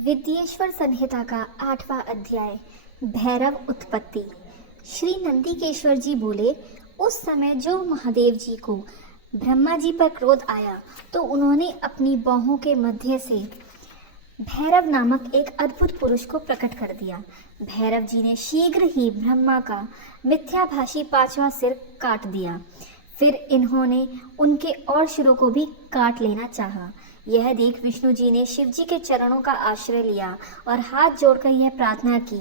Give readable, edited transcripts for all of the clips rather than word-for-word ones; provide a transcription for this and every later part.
विद्येश्वर संहिता का 8वां अध्याय भैरव उत्पत्ति। श्री नंदिकेश्वर जी बोले, उस समय जो महादेव जी को ब्रह्मा जी पर क्रोध आया तो उन्होंने अपनी बाहों के मध्य से भैरव नामक एक अद्भुत पुरुष को प्रकट कर दिया। भैरव जी ने शीघ्र ही ब्रह्मा का मिथ्याभाषी 5वां सिर काट दिया। फिर इन्होंने उनके और सिरों को भी काट लेना चाहा। यह देख विष्णु जी ने शिव जी के चरणों का आश्रय लिया और हाथ जोड़कर यह प्रार्थना की,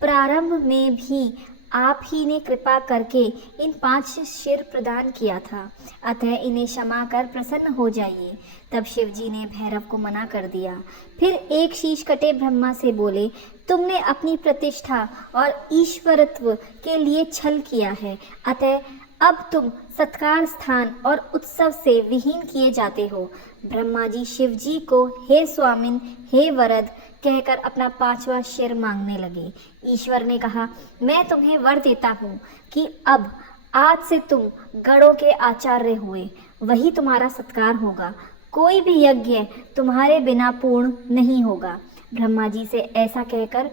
प्रारंभ में भी आप ही ने कृपा करके इन 5 सिर प्रदान किया था, अतः इन्हें क्षमा कर प्रसन्न हो जाइए। तब शिव जी ने भैरव को मना कर दिया। फिर एक शीश कटे ब्रह्मा से बोले, तुमने अपनी प्रतिष्ठा और ईश्वरत्व के लिए छल किया है, अतः अब तुम सत्कार स्थान और उत्सव से विहीन किए जाते हो। ब्रह्मा जी शिव जी को हे स्वामिन, हे वरद कहकर अपना 5वां सिर मांगने लगे। ईश्वर ने कहा, मैं तुम्हें वर देता हूँ कि अब आज से तुम गणों के आचार्य हुए, वही तुम्हारा सत्कार होगा। कोई भी यज्ञ तुम्हारे बिना पूर्ण नहीं होगा। ब्रह्मा जी से ऐसा कहकर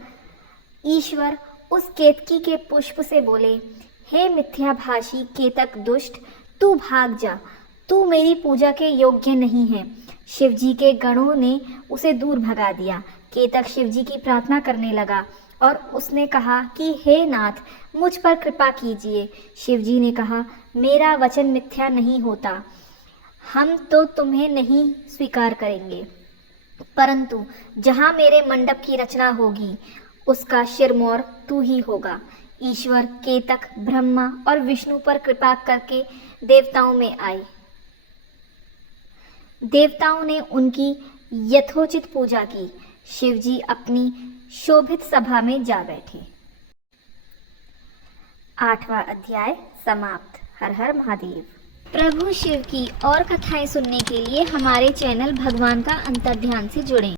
ईश्वर उस केतकी के पुष्प से बोले, हे मिथ्याभाषी केतक दुष्ट, तू भाग जा, तू मेरी पूजा के योग्य नहीं है। शिव जी के गणों ने उसे दूर भगा दिया। केतक शिव जी की प्रार्थना करने लगा और उसने कहा कि हे नाथ, मुझ पर कृपा कीजिए। शिव जी ने कहा, मेरा वचन मिथ्या नहीं होता, हम तो तुम्हें नहीं स्वीकार करेंगे, परंतु जहाँ मेरे मंडप की रचना होगी उसका शिरमौर तू ही होगा। ईश्वर केतक ब्रह्मा और विष्णु पर कृपा करके देवताओं में आए। देवताओं ने उनकी यथोचित पूजा की। शिव जी अपनी शोभित सभा में जा बैठे। 8वां अध्याय समाप्त। हर हर महादेव। प्रभु शिव की और कथाएं सुनने के लिए हमारे चैनल भगवान का अंतर्ध्यान से जुड़ें।